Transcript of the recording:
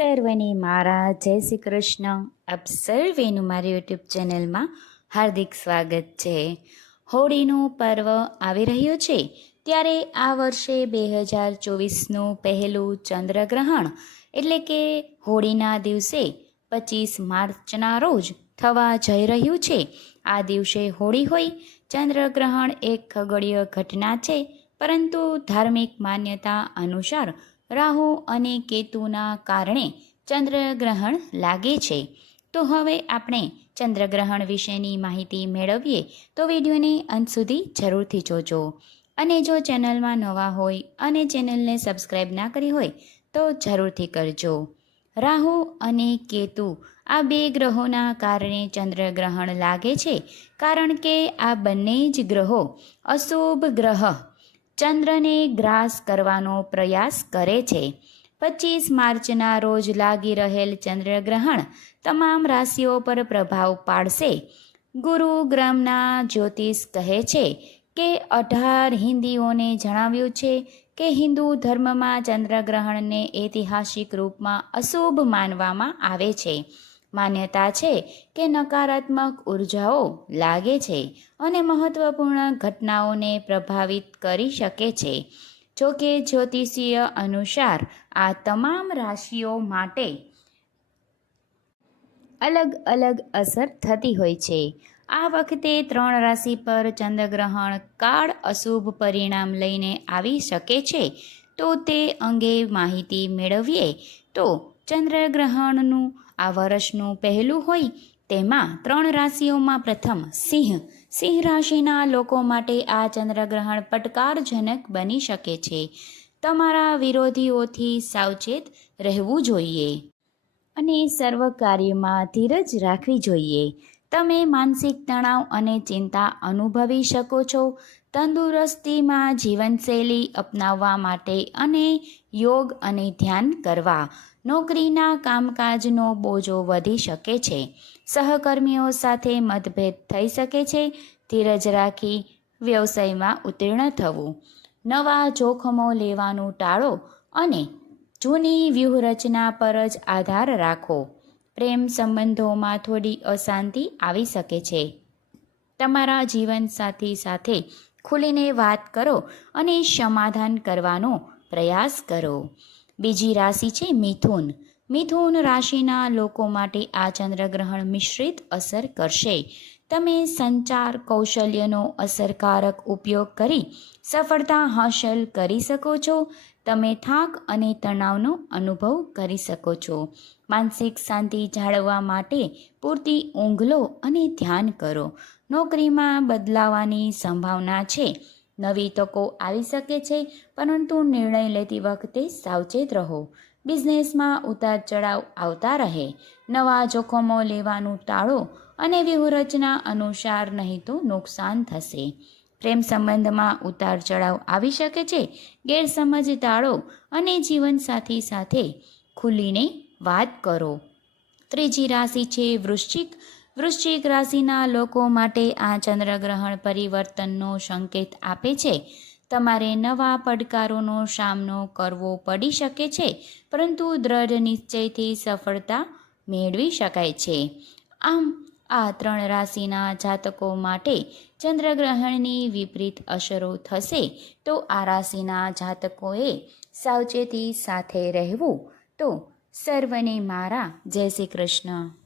સર્વને મારા, જય શ્રી કૃષ્ણ. આપ સર્વેનું મારી યુટ્યુબ ચેનલમાં હાર્દિક સ્વાગત છે. હોળીનું પર્વ આવી રહ્યું છે, ત્યારે આ વર્ષે બે હજાર ચોવીસનું પહેલું ચંદ્રગ્રહણ, એટલે કે હોળીના દિવસે પચીસ માર્ચના રોજ થવા જઈ રહ્યું છે. આ દિવસે હોળી હોય, ચંદ્રગ્રહણ એક ખગોળીય ઘટના છે, પરંતુ ધાર્મિક માન્યતા અનુસાર રાહુ અને કેતુના કારણે ચંદ્રગ્રહણ લાગે છે. તો હવે આપણે ચંદ્રગ્રહણ વિશેની માહિતી મેળવીએ તો વિડીયોને અંત સુધી જરૂરથી જોજો. અને જો ચેનલમાં નવા હોય અને ચેનલને સબસ્ક્રાઈબ ના કરી હોય તો જરૂરથી કરજો. રાહુ અને કેતુ આ બે ગ્રહોના કારણે ચંદ્રગ્રહણ લાગે છે, કારણ કે આ બંને જ ગ્રહો અશુભ ગ્રહ ચંદ્રને ગ્રાસ કરવાનો પ્રયાસ કરે છે. પચીસ માર્ચના રોજ લાગી રહેલ ચંદ્રગ્રહણ તમામ રાશિઓ પર પ્રભાવ પાડશે. ગુરુ ગ્રહના જ્યોતિષ કહે છે કે અઢાર હિન્દીઓને જણાવ્યું છે કે હિન્દુ ધર્મમાં ચંદ્રગ્રહણને ઐતિહાસિક રૂપમાં અશુભ માનવામાં આવે છે. માન્યતા છે કે નકારાત્મક ઉર્જાઓ લાગે છે અને મહત્વપૂર્ણ ઘટનાઓને પ્રભાવિત કરી શકે છે. જોકે જ્યોતિષીય અનુસાર આ તમામ રાશિઓ માટે અલગ અલગ અસર થતી હોય છે. આ વખતે ત્રણ રાશિ પર ચંદ્રગ્રહણ કાળ અશુભ પરિણામ લઈને આવી શકે છે. તો તે અંગે માહિતી મેળવીએ તો ચંદ્રગ્રહણનું આ વર્ષનું પહેલું હોય તેમાં ત્રણ રાશિઓમાં પ્રથમ સિંહ. સિંહ રાશિના લોકો માટે આ ચંદ્રગ્રહણ પડકારજનક બની શકે છે. તમારા વિરોધીઓથી સાવચેત રહેવું જોઈએ અને સર્વ કાર્યમાં ધીરજ રાખવી જોઈએ. તમે માનસિક તણાવ અને ચિંતા અનુભવી શકો છો. તંદુરસ્તીમાં જીવનશૈલી અપનાવવા માટે અને યોગ અને ધ્યાન કરવા, નોકરીના કામકાજનો બોજો વધી શકે છે. સહકર્મીઓ સાથે મતભેદ થઈ શકે છે. ધીરજ રાખી વ્યવસાયમાં ઉત્તીર્ણ થવું, નવા જોખમો લેવાનું ટાળો અને જૂની વ્યૂહરચના પર જ આધાર રાખો. પ્રેમ સંબંધોમાં થોડી અશાંતિ આવી શકે છે. તમારા જીવનસાથી સાથે ખુલીને વાત કરો અને સમાધાન કરવાનો પ્રયાસ કરો. બીજી રાશિ છે મિથુન. મિથુન રાશિના લોકો માટે આ ચંદ્રગ્રહણ મિશ્રિત અસર કરશે. તમે સંચાર કૌશલ્યનો અસરકારક ઉપયોગ કરી સફળતા હાંસલ કરી શકો છો. તમે થાક અને તણાવનો અનુભવ કરી શકો છો. માનસિક શાંતિ જાળવવા માટે પૂરતી ઊંઘ લો અને ધ્યાન કરો. નોકરીમાં બદલાવાની સંભાવના છે. નવી તકો આવી શકે છે, પરંતુ નિર્ણય લેતી વખતે સાવચેત રહો. બિઝનેસમાં ઉતાર ચઢાવ આવતા રહે. નવા જોખમો લેવાનું ટાળો અને વ્યૂહરચના અનુસાર નહીં તો નુકસાન થશે. પ્રેમ સંબંધમાં ઉતાર ચઢાવ આવી શકે છે, ગેરસમજ ટાળો અને જીવનસાથી સાથે ખુલીને વાત કરો. ત્રીજી રાશિ છે વૃશ્ચિક વૃશ્ચિક રાશિના લોકો માટે આ ચંદ્રગ્રહણ પરિવર્તનનો સંકેત આપે છે. તમારે નવા પડકારોનો સામનો કરવો પડી શકે છે, પરંતુ દ્રઢ નિશ્ચયથી સફળતા મેળવી શકાય છે. આમ, આ ત્રણ રાશિના જાતકો માટે ચંદ્રગ્રહણની વિપરીત અસરો થશે, તો આ રાશિના જાતકોએ સાવચેતી સાથે રહેવું. તો, સર્વને મારા. જય શ્રી કૃષ્ણ.